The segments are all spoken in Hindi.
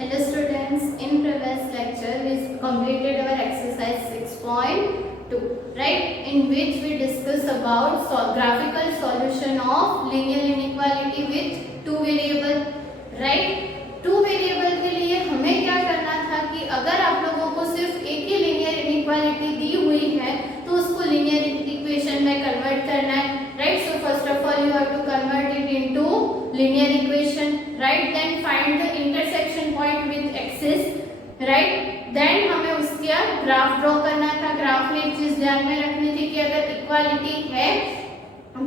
Hello students, in previous lecture we completed our exercise 6.2, right, in which we discussed about graphical solution of linear inequality with two variable, right. Two variable के लिए हमें क्या करना था कि अगर आप लोगों को सिर्फ एक ही लीनियर इनइक्वालिटी दी हुई है तो उसको लीनियर इक्वेशन में कन्वर्ट करना है, right. So first of all you have to convert it into linear equation, right. Then find the intersection point with axis, right. Then हमें उसका ग्राफ ड्रॉ करना था. ग्राफ में एक चीज ध्यान में रखनी थी कि अगर इक्वालिटी है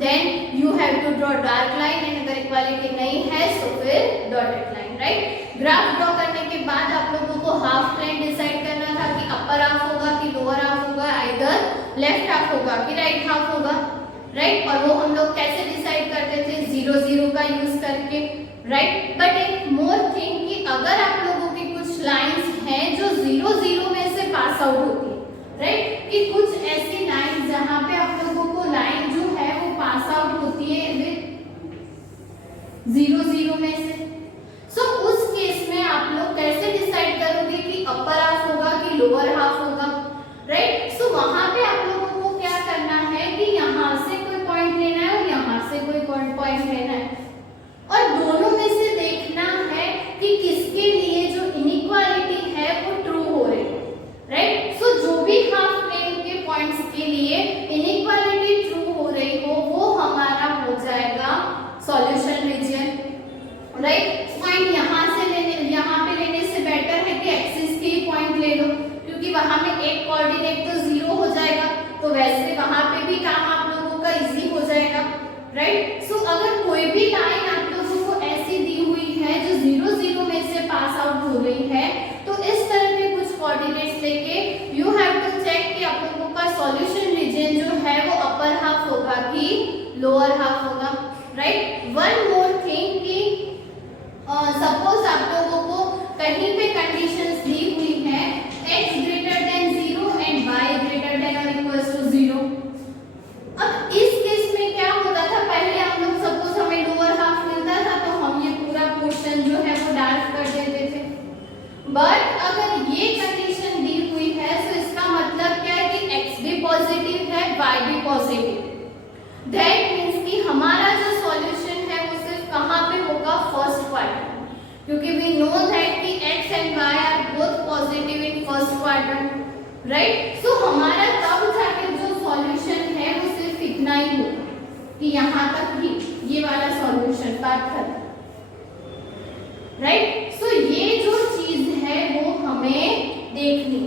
then you have to draw dark line and अगर इक्वालिटी नहीं है तो फिर dotted line, right. Graph draw करने के बाद आप लोगों को हाफ प्लेन डिसाइड करना था कि अपर हाफ होगा कि लोअर हाफ होगा, आइदर लेफ्ट हाफ होगा कि राइट हाफ होगा, राइट. और वो हम लोग कैसे डिसाइड करते थे, 0 0 का यूज करके, राइट. बट एक मोर थिंग कि अगर आप लोगों की कुछ लाइंस हैं जो 0 0 में से पास आउट होती है, राइट, कि कुछ ऐसी लाइन जहां पे आप लोगों को लाइन जो है वो पास आउट होती है विद 0 0 में से. सो उस केस में आप लोग कैसे डिसाइड करोगे कि अपर हाफ होगा कि लोअर हाफ होगा, राइट. सो वहां पे आप लोगों को क्या करना है कि यहां से कोई पॉइंट लेना है और यहां से कोई पॉइंट लेना है और दोनों में से देखना है कि किसके लिए जो इनइक्वालिटी है वो ट्रू हो रही है, राइट. सो जो भी हाफ प्लेन के पॉइंट्स के लिए इनइक्वालिटी ट्रू हो रही हो वो हमारा हो जाएगा सॉल्यूशन रीजन, राइट. पॉइंट यहाँ पे लेने से बेटर है कि एक्सिस के ही पॉइंट ले लो क्योंकि वहां में एक कोऑर्डिनेट तो 0 हो जाएगा, तो वैसे वहां पे भी काम आप लोगों का इजी हो जाएगा, राइट. सो अगर कोई भी लाइन आप लोगों को ऐसी दी हुई है जो 0 0 में से पास आउट हो रही है तो इस तरह के कुछ कोऑर्डिनेट्स लेके यू हैव टू चेक कि आप लोगों का सॉल्यूशन रीजन जो है वो अपर हाफ होगा कि लोअर हाफ होगा, राइट. वन मोर थिंग कि सपोज आप लोगों को कहीं पे कंडीशंस दी हुई है x greater than 0 and y greater than और इक्वल्स टू 0. अब इस केस में क्या होता था, पहले हम लोग सपोज हमें लोअर हाफ मिलता था तो हम ये पूरा पोर्शन जो है वो डार्क कर देते थे. बट अगर ये कंडीशन दी हुई है तो इसका मतलब क्या है कि x भी पॉजिटिव है y भी पॉजिटिव. दैट मींस कि हमारा जो सॉल्यूशन है वो सिर्फ कहां पे होगा, फर्स्ट क्वाड्रेंट, क्योंकि वी नो दैट कि x and y are both positive in first quadrant, right. So हमारा तब जाके जो सॉल्यूशन है वो सिर्फ इतना ही होगा कि यहां तक ही ये वाला सॉल्यूशन बात खत्म, राइट. सो ये जो चीज है वो हमें देखनी.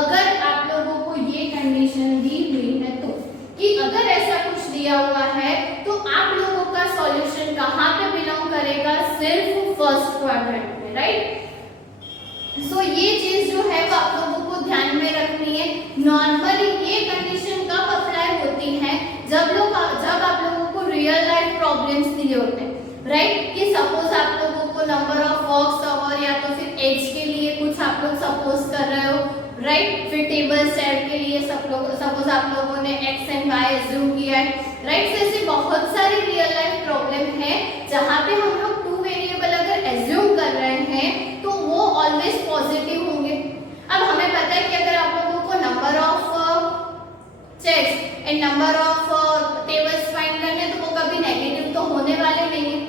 अगर आप लोगों को ये कंडीशन दी हुई है तो कि अगर ऐसा कुछ दिया हुआ है तो आप लोगों का सॉल्यूशन कहां पे बिलोंग करेगा, सिर्फ फर्स्ट क्वाड्रेंट में, राइट. सो ये चीज जो है वो आप लोगों को ध्यान में रखनी है. नॉर्मली ये कंडीशन कब अप्लाई होती है, जब आप लोगों को रियल लाइफ प्रॉब्लम्स दिए होते हैं, राइट. कि सपोज आप लोगों को नंबर ऑफ वॉक्स और या तो फिर एज के लिए कुछ आप लोग सपोज कर रहे हो, राइट. फिर टेबल सेट के लिए सपोज आप लोगों ने x एंड y एज्यूम किया है, राइट. so ऐसे बहुत सारे रियल लाइफ प्रॉब्लम है जहां पे हम लोग टू वेरिएबल अगर एज्यूम कर रहे हैं तो वो ऑलवेज पॉजिटिव होंगे. अब हमें पता है कि अगर आप लोगों को number of checks and number of tables find करने तो वो कभी नेगेटिव तो होने वाले नहीं है.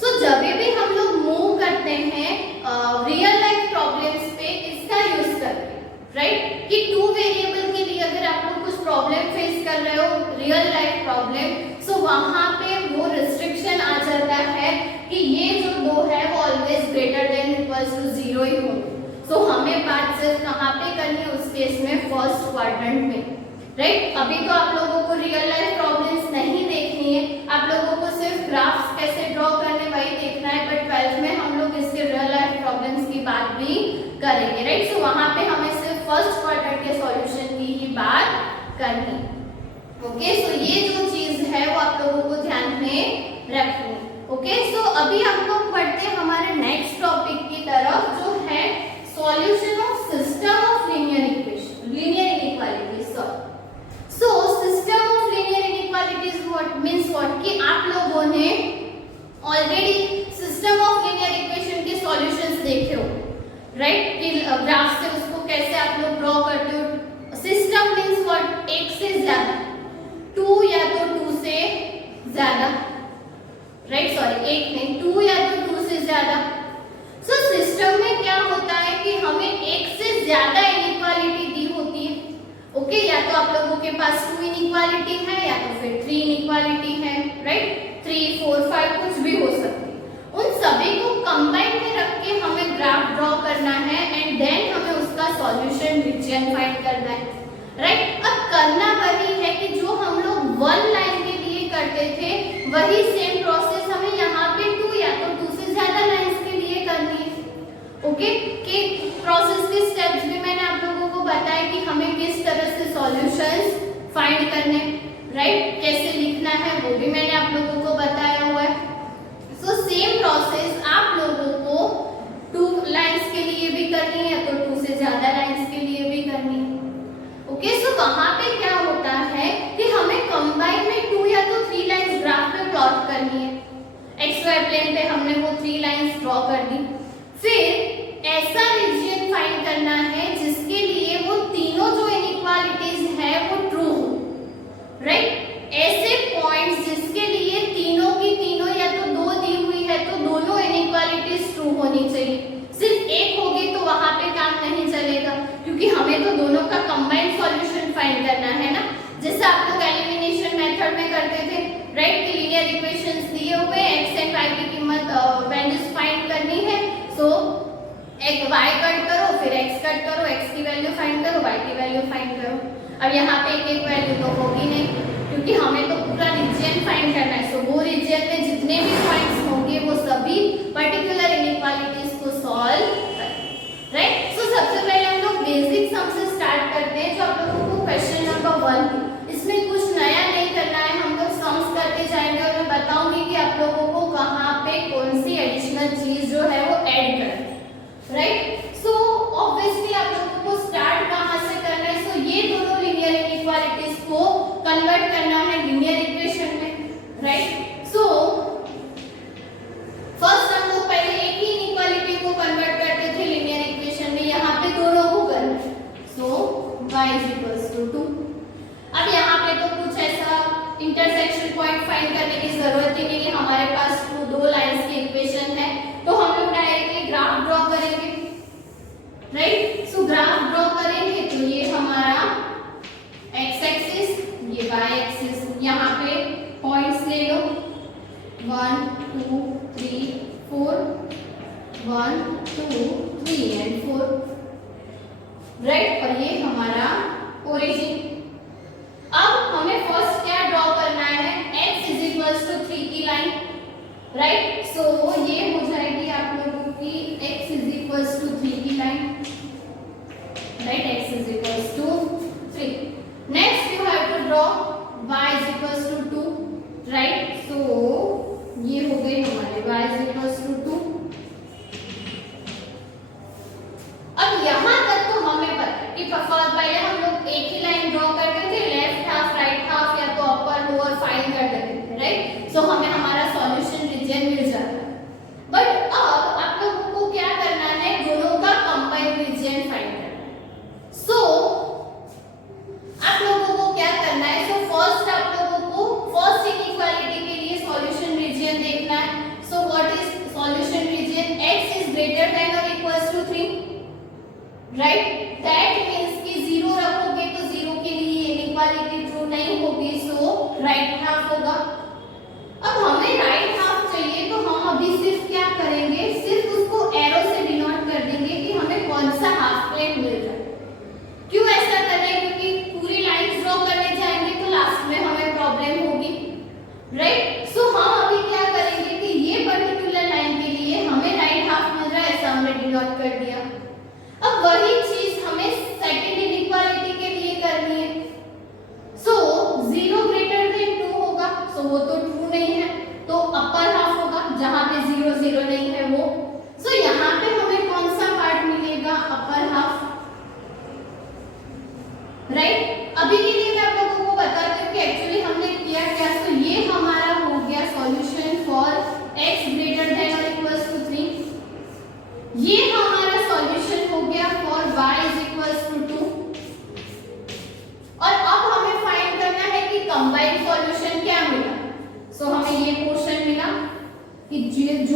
सो जब भी हम लोग मूव करते हैं रियल लाइफ प्रॉब्लम्स पे इसका यूज करके, राइट, कि टू वेरिएबल के लिए अगर आप लोग कुछ प्रॉब्लम फेस कर रहे हो, रियल लाइफ प्रॉब्लम, सो वहां पे वो रिस्ट्रिक्शन आ जाता है कि ये जो दो है वो always greater than equals to 0 ही होंगे. सो हमें बात सिर्फ कहां पे करनी है, उस केस में फर्स्ट क्वाड्रेंट में, राइट. अभी तो आप लोगों को रियल लाइफ प्रॉब्लम्स नहीं देखनी है, आप लोगों को सिर्फ ग्राफ्स कैसे ड्रॉ करने वही देखना है. बट 12th में हम लोग इसके रियल लाइफ प्रॉब्लम्स की बात भी करेंगे, राइट. सो वहां पे हमें सिर्फ फर्स्ट क्वाड्रेंट के सॉल्यूशन की ही बात करनी. ओके. सो ये जो चीज है वो आप लोगों को ध्यान में रखनी. ओके. सो अभी हम लोग बढ़ते हैं हमारे नेक्स्ट टॉपिक की तरफ जो है solution of system of linear equation, linear inequality. So system of linear inequalities what means what कि आप लोगों ने already system of linear equation के सॉल्यूशंस देखे हो, राइट, कि ग्राफ से उसको कैसे आप लोग ड्रॉ करते हो। सिस्टम मीन्स व्हाट, एक से ज्यादा, टू या तो टू से ज्यादा, राइट, सॉरी एक नहीं, टू या तो टू से ज्यादा। सो सिस्टम में क्या होता है कि हमें एक से ज्यादा इनइक्वालिटी दी होती है, ओके, या तो आप लोगों के पास टू इनइक्वालिटी है या तो फिर थ्री इनइक्वालिटी है, राइट, 3, 4, 5 कुछ भी हो सकती है। उन सभी को कंबाइन में रख के हमें ग्राफ ड्रॉ करना है एंड देन हमें उसका सॉल्यूशन रीजन फाइंड करना है, राइट। अब करना वही है कि जो हम लोग वन लाइन के लिए करते थे वही सेम प्रोसेस हमें यहाँ पे टू या तो टू से ज्यादा लाइंस के लिए करनी है, ओके। कि प्रोसेस के स्टेप्स भी मैंने आप लोगों को बताया कि हमें किस तरह से सॉल्यूशंस फाइंड करने, राइट, कैसे लिखना है वो भी मैंने आप लोगों को बताया हुआ है। सो सेम प्रोसेस आप लोगों को टू लाइंस के लिए भी करनी है तो टू से ज्यादा लाइंस के लिए भी करनी है, ओके। सो वहां पे क्या होता है कि हमें कंबाइन में टू या तो थ्री लाइंस ग्राफ पे प्लॉट करनी है। एक्स वाई प्लेन पे हमने वो थ्री लाइंस ड्रॉ कर दी, फिर ऐसा रीजन फाइंड करना है जिसके लिए वो तीनों जो इनइक्वालिटीज है वो ट्रू हो, राइट। ऐसे पॉइंट्स जिसके लिए तीनों की तीनों या तो दो दी हुई है तो दोनों इनइक्वालिटीज ट्रू होनी चाहिए। सिर्फ एक होगी तो वहां पे काम नहीं चलेगा, क्योंकि हमें तो दोनों का कंबाइंड सॉल्यूशन फाइंड करना है ना, जैसे आप लोग एलिमिनेशन मेथड में करते थे, राइट, कि लीनियर इक्वेशंस दिए हुए x एंड y की कीमत वैल्यूज फाइंड करनी है। सो एक y कट करो, फिर x कट करो, x की वैल्यू फाइंड करो, y की वैल्यू फाइंड करो। अब यहाँ पे एक एक वैल्यू तो होगी नहीं, क्योंकि हमें तो पूरा रीजन फाइंड करना है। सो वो रीजन में जितने भी पॉइंट्स होंगे वो सभी पर्टिकुलर इनइक्वालिटीज को सॉल्व करें, राइट। सो सबसे पहले हम लोग बेसिक सम से स्टार्ट करते हैं, जो आप लोगों को क्वेश्चन नंबर 1, इसमें कुछ नया नहीं करना है, हम लोग सम्स करते जाएंगे और मैं बताऊंगी कि आप लोगों को कहाँ पे कौन सी एडिशनल चीज जो है वो ऐड करनी है, राइट। सो ऑब्वियसली आप लोगों को स्टार्ट कहाँ से करना है। सो ये दोनों लीनियर इनइक्वालिटीज को कन्वर्ट करना है लीनियर इक्वेशन में, राइट। सो फर्स्ट हम लोग पहले एक ही इनइक्वालिटी को कन्वर्ट करते थे लीनियर इक्वेशन में, यहाँ पे दोनों को करना है। सो y = 2। अब यहाँ पे तो कुछ ऐसा इंटरसेक्शन पॉइंट फाइंड करने की जरूरत ही नहीं है, हमारे पास दो लाइंस की इक्वेशन है, तो हम लोग डायरेक्टली ग्राफ ड्रॉ करेंगे, राइट। सो ग्राफ ड्रॉ करेंगे तो ये हमारा x एक्सिस, ये y एक्सिस, यहाँ पे पॉइंट्स ले लो 1 2 3 4, 1 2 3 एंड 4, राइट, और ये हमारा ओरिजिन। अब हमें फर्स्ट क्या ड्रॉ करना है, x = 3 की लाइन, राइट। सो ये हो जाएगी आप लोगों की x = 3 की line, right, x = 3। Next you have to draw y = 2, right. So ये हो गई हमारे y = 2। अब यहाँ तक तो हमें पता है कि पहले हम लोग एक ही लाइन ड्रॉ करते थे, लेफ्ट हाफ राइट हाफ या तो अपर लोअर फाइंड कर देते थे, राइट। सो हमें हमारा सॉल्यूशन रीजन मिल जाता है। बट अब आप लोगों को क्या करना है, दोनों का कंबाइंड रीजन फाइंड करना है। सो आप लोगों को क्या करना है, सो फर्स्ट आप लोगों को फर्स्ट इनइक्वालिटी के लिए सॉल्यूशन रीजन देखना है। So what is solution region, x > or = 3, right. That means कि 0 रखोगे तो 0 के लिए इनइक्वालिटी ट्रू नहीं होगी, सो राइट हाफ होगा। अब हमें राइट हाफ चाहिए तो हम अभी सिर्फ क्या करेंगे, सिर्फ उसको एरो से डिनोट कर देंगे कि हमें कौन सा हाफ प्लेन मिल रहा है। क्यों ऐसा कर रहे हैं, क्योंकि पूरी लाइन ड्रॉ करने जाएंगे तो लास्ट में हमें प्रॉब्लम होगी, राइट। सो हम अभी क्या करेंगे कि ये पर्टिकुलर लाइन के लिए हमें राइट हाफ मिल रहा है, ऐसा हमने डिनोट कर दिया। अब वही चीज हमें सेकंड इनइक्वालिटी के लिए करनी है। सो 0 > 2 होगा, सो वो तो ट्रू नहीं है, तो अपर हाफ होगा, जहां पे 0 0 नहीं है वो। सो यहाँ पे हमें कौन सा पार्ट मिलेगा, अपर हाफ, राइट। अभी के लिए मैं आप लोगों को बताती हूँ कि एक्चुअली हमने किया क्या। तो ये हमारा हो गया सॉल्यूशन फॉर x > or = 3, ये हमारा सॉल्यूशन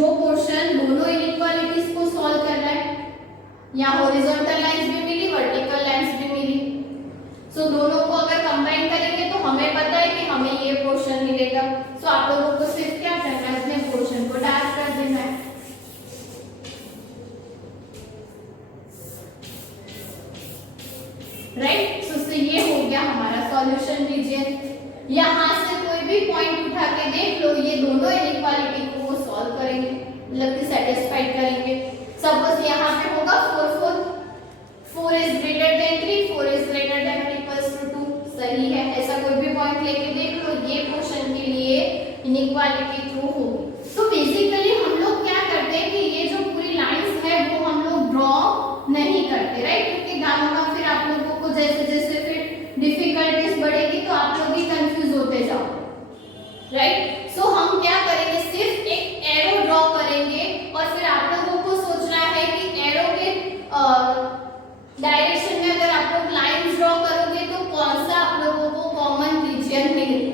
जो पोर्शन दोनों इनइक्वालिटीज को सॉल्व कर रहा है, या हॉरिजॉन्टल लाइंस भी मिली, वर्टिकल लाइंस भी मिली, सो दोनों को अगर कंबाइन करेंगे तो हमें पता है कि हमें ये पोर्शन मिलेगा। सो आप लोगों को सिर्फ क्या करना है, अपने पोर्शन को डार्क कर देना है। राइट, सो ये हो गया हमारा सॉल्यूशन रीजन। यहां से कोई भी पॉइंट उठा के देख लो, ये दोनों इनइक्वालिटी को वो सॉल्व करेंगे, मतलब कि सेटिस्फाइड करेंगे। सपोज यहाँ पे होगा 4 4, 4 is greater than 3, 4 is greater than और इक्वल्स टू 2, सही है। ऐसा कोई भी पॉइंट लेके देख लो, ये पोर्शन के लिए इनइक्वालिटी ट्रू होगी। तो बेसिकली हम लोग क्या करते हैं कि ये जो पूरी लाइंस है वो हम लोग ड्रॉ नहीं करते, राइट, क्योंकि गामा फिर आप लोगों को जैसे जैसे फिर डिफिकल्टीज बढ़ेगी तो आप लोग भी कंफ्यूज होते जाओ, राइट। सो हम क्या करेंगे, सिर्फ एक एरो ड्रॉ करेंगे और फिर आप लोगों को सोचना है कि एरो के डायरेक्शन में अगर आप लोग लाइंस ड्रॉ करोगे तो कौन सा आप लोगों को कॉमन रीजन मिलेगा,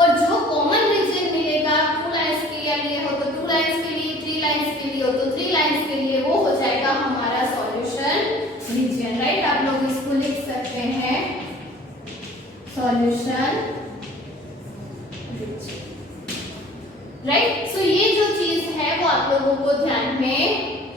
और जो कॉमन रीजन मिलेगा 2 लाइंस के लिए हो तो 2 लाइंस के लिए, 3 लाइंस के लिए हो तो 3 लाइंस के लिए, वो हो जाएगा हमारा सॉल्यूशन रीजन, राइट। आप लोग इसको लिख सकते हैं सॉल्यूशन रीजन, राइट। सो ये जो चीज है वो आप लोगों को ध्यान में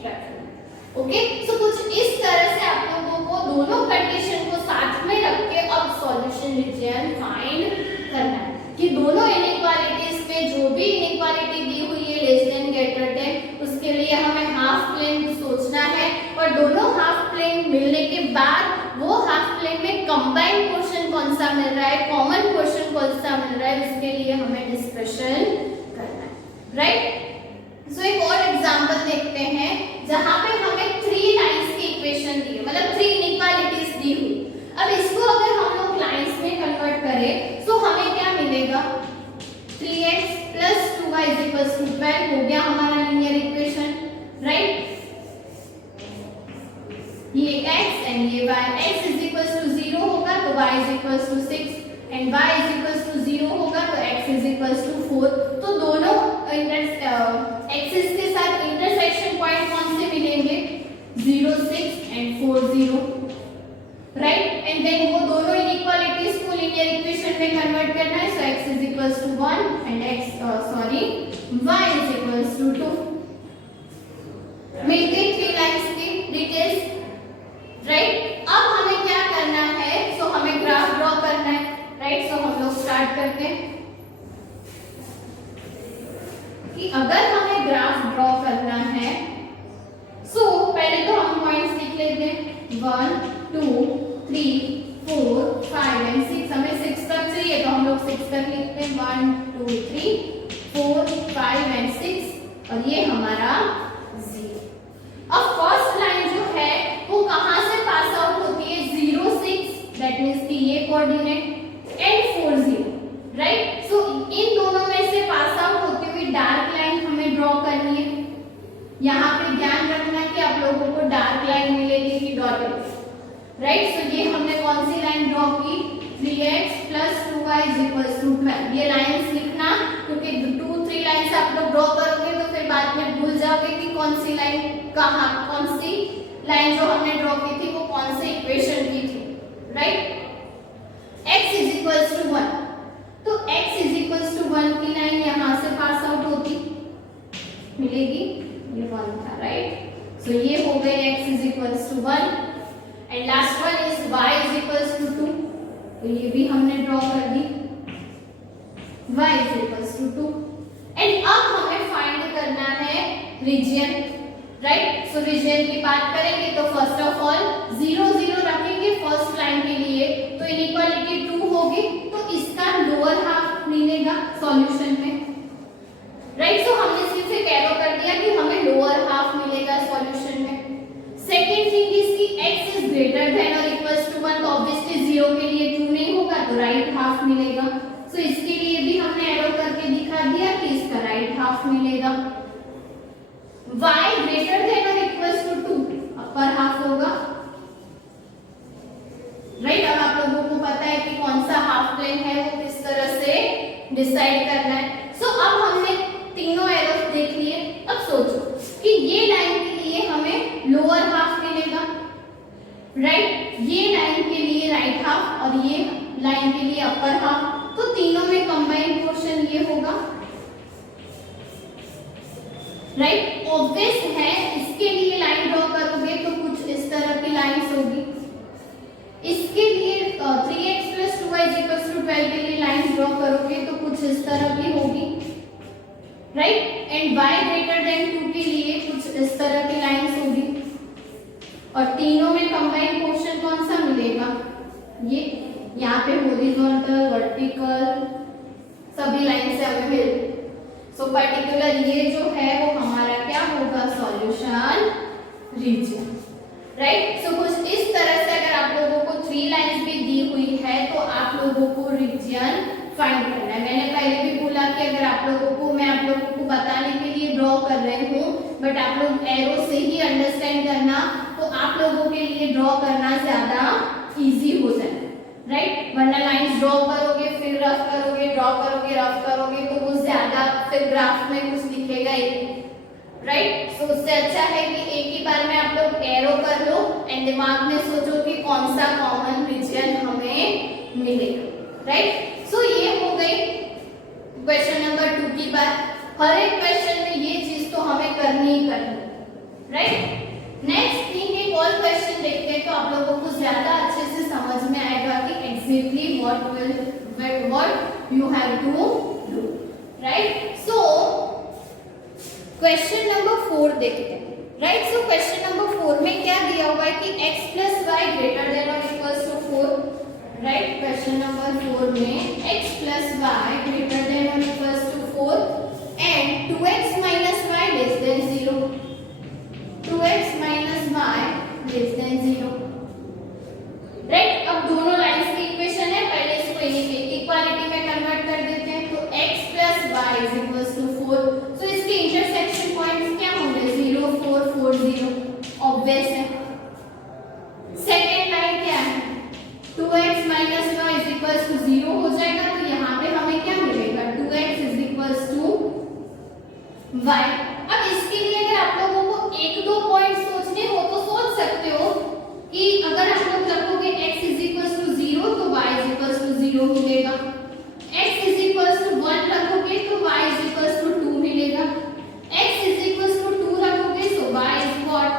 रखना, ओके। सो कुछ इस तरह से आप लोगों को दोनों कंडीशन को साथ में रख के अब सॉल्यूशन रीजन फाइंड करना है कि दोनों इनइक्वालिटीज में जो भी इनइक्वालिटी दी हुई है लेस देन ग्रेटर देन, उसके लिए हमें हाफ प्लेन सोचना है, और दोनों हाफ प्लेन मिलने के बाद वो हाफ प्लेन में कंबाइंड पोर्शन कौन सा मिल रहा है, कॉमन पोर्शन कौन सा मिल रहा है, उसके लिए हमें डिस्कशन करना है, राइट। सो एक और एग्जांपल देखते हैं जहां पे हमें 3 लाइंस की इक्वेशन दी है, मतलब 3 इनइक्वालिटीज दी हुई। अब इसको अगर हम लोग लाइंस में कन्वर्ट करें तो हमें क्या मिलेगा, 3x + 2y = 12 हो गया हमारा लीनियर इक्वेशन, राइट। ये x एंड ये y, x = 0 होगा तो y = 6 एंड y = 0 होगा तो x = 4। तो दोनों एक्सिस के साथ इंटरसेक्शन पॉइंट कौन से मिलेंगे, 0 6 एंड 4 0, राइट। एंड देन वो दोनों इनइक्वालिटीज को लीनियर इक्वेशन में कन्वर्ट करना है, सो x = 1 एंड y = 2। मिल गई 3 लाइंस की डिटेल्स, राइट। अब हमें क्या करना है, सो हमें ग्राफ ड्रॉ करना है, राइट। सो हम लोग स्टार्ट करते हैं कि अगर हमें ग्राफ ड्रॉ करना है, सो पहले तो हम पॉइंट्स लिख लेते हैं 1 2 3 4 5 एंड 6, हमें 6 तक चाहिए तो हम लोग 6 तक लिखते हैं, 1 2 3 4 5 एंड 6, और ये हमारा 0। अब फर्स्ट लाइन जो है वो कहां से पास आउट होती है, 0 6, दैट मींस कि ये कोऑर्डिनेट एंड 4 0, राइट। सो इन दोनों में से पास आउट होती हुई डार्क लाइन हमें ड्रॉ करनी है। यहाँ पे ध्यान रखना कि आप लोगों को डार्क लाइन मिलेगी कि डॉटेड, राइट। सो ये हमने कौन सी लाइन ड्रॉ की, 3x + 2y = 12। ये लाइंस लिखना, क्योंकि 2 3 लाइंस आप लोग ड्रॉ करोगे तो फिर बाद में भूल जाओगे कि कौन सी लाइन कहाँ, कौन सी लाइन जो हमने ड्रॉ की थी वो कौन सी इक्वेशन की थी, राइट। x = 1, तो x = 1 की लाइन यहाँ से पास आउट होती मिलेगी, ये 1 था, राइट। सो ये हो गई x = 1 and last one is y = 2, तो ये भी हमने ड्रॉ कर दी, y = 2। एंड अब हमें फाइंड करना है रीजन, राइट। सो रीजन की बात करेंगे तो फर्स्ट ऑफ ऑल 0 0 रखेंगे फर्स्ट लाइन के लिए, तो इनइक्वालिटी 2 होगी, तो इसका लोअर हाफ मिलेगा सॉल्यूशन में, राइट। सो हमने सिर्फ एक एरो कर दिया कि हमें लोअर हाफ मिलेगा सॉल्यूशन में। सेकंड थिंग इज कि x इज ग्रेटर देन और इक्वल्स टू 1, तो ऑब्वियसली 0 के लिए 2 नहीं होगा तो राइट हाफ मिलेगा। सो इसके लिए भी हमने एरो करके दिखा दिया कि इसका राइट हाफ मिलेगा। y ग्रेटर देन और इक्वल्स टू 2, अपर हाफ होगा, राइट। अब आप लोगों को पता है कि कौन सा हाफ प्लेन है वो किस तरह से डिसाइड करना है। सो अब हमने तीनों एरोस देख लिए, अब लोअर हाफ मिलेगा, राइट। ये लाइन के लिए राइट हाफ और ये लाइन के लिए अपर हाफ, तो तीनों में कंबाइंड पोर्शन ये होगा, राइट। ऑब्वियस है, इसके लिए लाइन ड्रॉ करोगे तो कुछ इस तरह की लाइंस होगी, इसके लिए 3x + 2y = 12 के लिए लाइन ड्रॉ करोगे तो कुछ इस तरह की होगी, राइट। एंड y > 2 के लिए कुछ इस तरह की लाइंस होगी, और तीनों में कंबाइंड पोर्शन कौन सा मिलेगा, ये यहाँ पे हॉरिजॉन्टल, वर्टिकल सभी लाइन से हमें मिल, सो पर्टिकुलर ये जो है वो हमारा क्या होगा, सॉल्यूशन रीजन, राइट। सो कुछ इस तरह से अगर आप लोगों को 3 लाइंस भी दी हुई है तो आप लोगों को रीजन फाइंड करना है। मैंने पहले भी बोला कि अगर आप लोगों को, मैं आप लोगों को बताने के लिए ड्रॉ कर रही हूँ, बट आप लोग एरो से ही अंडरस्टैंड करना, तो आप लोगों के लिए ड्रॉ करना ज्यादा इजी हो जाए, राइट। वरना लाइंस ड्रॉ करोगे फिर रफ करोगे, ड्रॉ करोगे रफ करोगे, तो वो ज्यादा फिर ग्राफ में कुछ दिखेगा ही, राइट। सो उससे अच्छा है कि एक ही बार में आप लोग एरो कर लो एंड दिमाग में सोचो कि कौन सा कॉमन रीजन हमें मिलेगा, राइट। सो ये हो गई क्वेश्चन नंबर 2 की बात। हर एक क्वेश्चन में ये चीज तो हमें करनी ही करनी, राइट। नेक्स्ट थिंग, एक और क्वेश्चन देखते हैं तो आप लोगों को ज्यादा अच्छे से समझ में आएगा कि exactly what you have to do, right. So question number 4 देखते हैं, राइट। सो क्वेश्चन नंबर 4 में क्या दिया हुआ है कि x + y > 4, right. Question number 4 में x + y > 4 and 2x - y <0, 2x - y 0, right. अब दोनों लाइंस की इक्वेशन है, पहले इसको इक्वालिटी में कन्वर्ट कर देते हैं, तो x + y = 4, सो इसके इंटरसेक्शन पॉइंट्स क्या होंगे, 0 4 4 0, ऑब्वियस है। सेकेंड लाइन क्या है, 2x - y = 0 हो जाएगा, तो यहाँ पे हमें क्या मिलेगा, 2x = y। अब इसके लिए अगर आप लोगों को 1-2 पॉइंट सोचने हो तो सोच सकते हो कि अगर आप लोग रखोगे x = 0 तो y = 0 मिलेगा, x = 1 रखोगे तो y = 2 मिलेगा, x = 2 रखोगे तो y is what,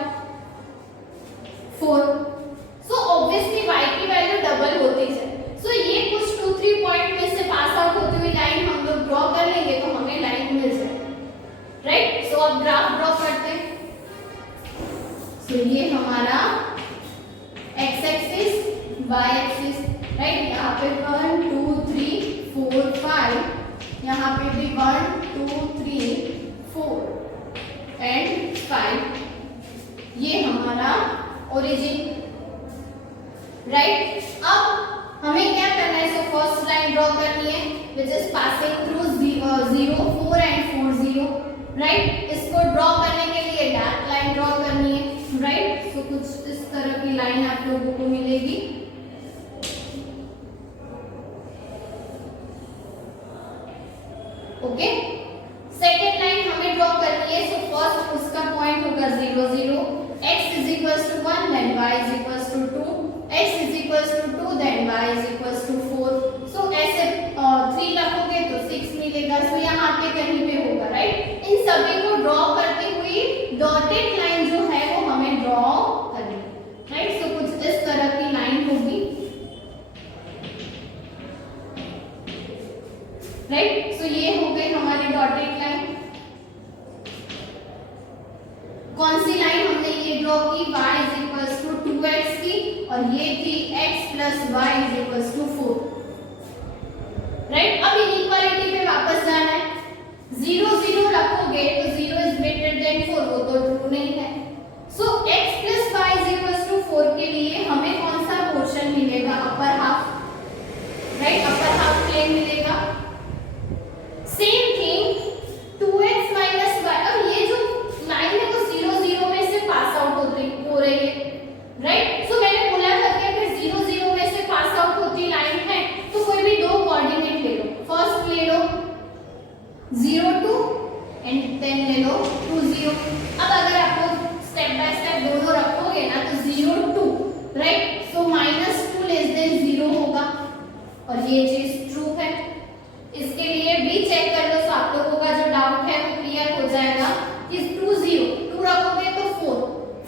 4। So obviously y की वैल्यू डबल होती है। सो ये कुछ 2-3 पॉइंट में से पास आउट होती हुई लाइन हम लोग ड्रॉ कर लेंगे तो हमें लाइन मिल जाए, राइट। सो अब ग्राफ ड्रॉ करते हैं। सो ये हमारा x axis, y axis, right. यहाँ पे 1 2 3 4 5, यहाँ पे भी 1 2 3 4 एंड 5, ये हमारा ओरिजिन, राइट। अब हमें क्या करना है, सो फर्स्ट लाइन ड्रॉ करनी है which is passing through 0 4 and 4 0, right. इसको ड्रॉ करने के लिए डार्क लाइन ड्रॉ करनी है, राइट। सो कुछ इस तरह की लाइन आप लोगों को मिलेगी, ओके। सेकेंड लाइन हमें ड्रॉ करनी है, सो फर्स्ट उसका पॉइंट होगा 0 0, x = 1 then y = 2, x = 2 then y = 4, सो ऐसे 3 रखोगे तो 6 मिलेगा, सो यहाँ पे कहीं पे होगा, राइट। इन सभी को ड्रॉ करते हुए डॉटेड लाइन जो है वो हमें ड्रॉ करनी है, राइट। सो कुछ इस तरह की लाइन होगी, राइट। सो ये हो गई हमारी डॉटेड लाइन। कौन सी लाइन हमने ये ड्रॉ की, y = 2x की, और ये थी x + y = 4, राइट। अब इनइक्वालिटी पे वापस जाना है, 0 0 रखोगे तो 0 > 4, वो तो ट्रू नहीं है। सो x + y = 4 के लिए हमें कौन सा पोर्शन मिलेगा, upper half, right. Upper half plane मिलेगा। सेम थिंग 2x - y, अब ये जो लाइन है वो 0 0 में से पास आउट हो रही है, राइट। सो मैंने बोला था कि अगर 0 0 में से पास आउट होती लाइन है तो कोई भी 2 कोऑर्डिनेट ले लो, फर्स्ट ले लो 0 2 एंड देन ले लो 2 0। अब अगर आपको स्टेप बाय स्टेप दोनों रखोगे ना तो 0 2, राइट। सो -2 लेस देन 0 होगा और ये चीज ट्रू है। इसके लिए भी चेक कर लो, तो आप लोगों का जो डाउट है वो क्लियर हो जाएगा कि 2 0 2 रखोगे तो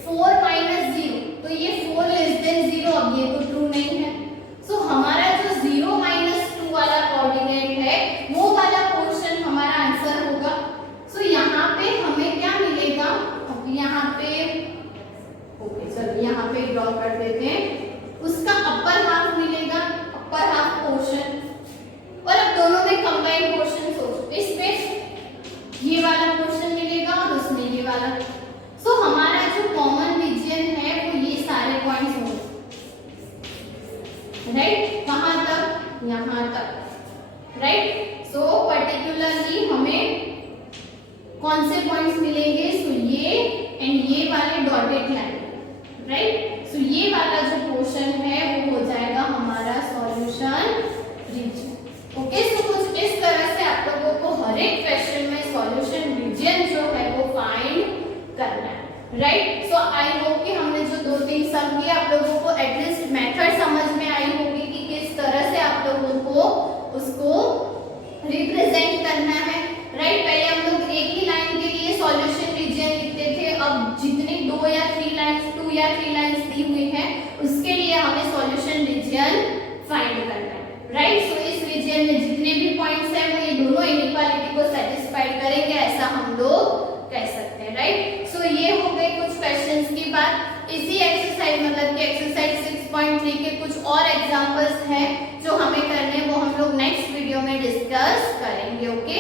4 माइनस 0, तो ये 4 लेस देन 0, अब ये तो ट्रू नहीं है। सो हमारा जो 0 माइनस 2 वाला कोऑर्डिनेट है वो वाला पोर्शन हमारा आंसर होगा। सो यहाँ पे हमें क्या मिलेगा, अब यहाँ पे ओके चलो यहाँ पे ड्रॉ कर देते हैं, उसका अपर हाफ मिलेगा, अपर हाफ पोर्शन, और अब दोनों में कंबाइंड पोर्शन सोचो, इसमें ये वाला पोर्शन मिलेगा और उसमें ये वाला। सो हमारा जो कॉमन रीजन है वो ये सारे पॉइंट्स होंगे, राइट। कहां तक, यहां तक, राइट। सो पर्टिकुलरली हमें कौन से पॉइंट्स मिलेंगे, सो ये एंड ये वाले डॉटेड लाइन, राइट। सो ये वाला जो पोर्शन है वो हो जाएगा हमारा सॉल्यूशन रीजन। ओके, सो कुछ इस तरह से आप लोगों को हर एक क्वेश्चन में सॉल्यूशन रीजन जो है वो फाइंड करना है, राइट। सो आई होप कि हमने जो 2-3 सम किए आप लोगों को एटलीस्ट मेथड समझ में आई होगी कि किस तरह से आप लोगों को उसको रिप्रेजेंट करना है, राइट। पहले हम लोग एक ही लाइन के लिए सॉल्यूशन रीजन लिखते थे, अब जितनी 2 या 3 लाइंस 2 या 3 लाइंस दी हुई है उसके लिए हमें सॉल्यूशन रीजन फाइंड करना है, राइट। सो इस रीजन में जितने भी पॉइंट्स हैं वो ये दोनों इनइक्वालिटी को सेटिस्फाई करेंगे, ऐसा हम लोग कह सकते हैं, राइट। सो ये हो गए कुछ क्वेश्चंस की बात। इसी एक्सरसाइज मतलब कि एक्सरसाइज 6.3 के कुछ और एग्जांपल्स हैं जो हमें करने, वो हम लोग नेक्स्ट वीडियो में डिस्कस करेंगे। ओके।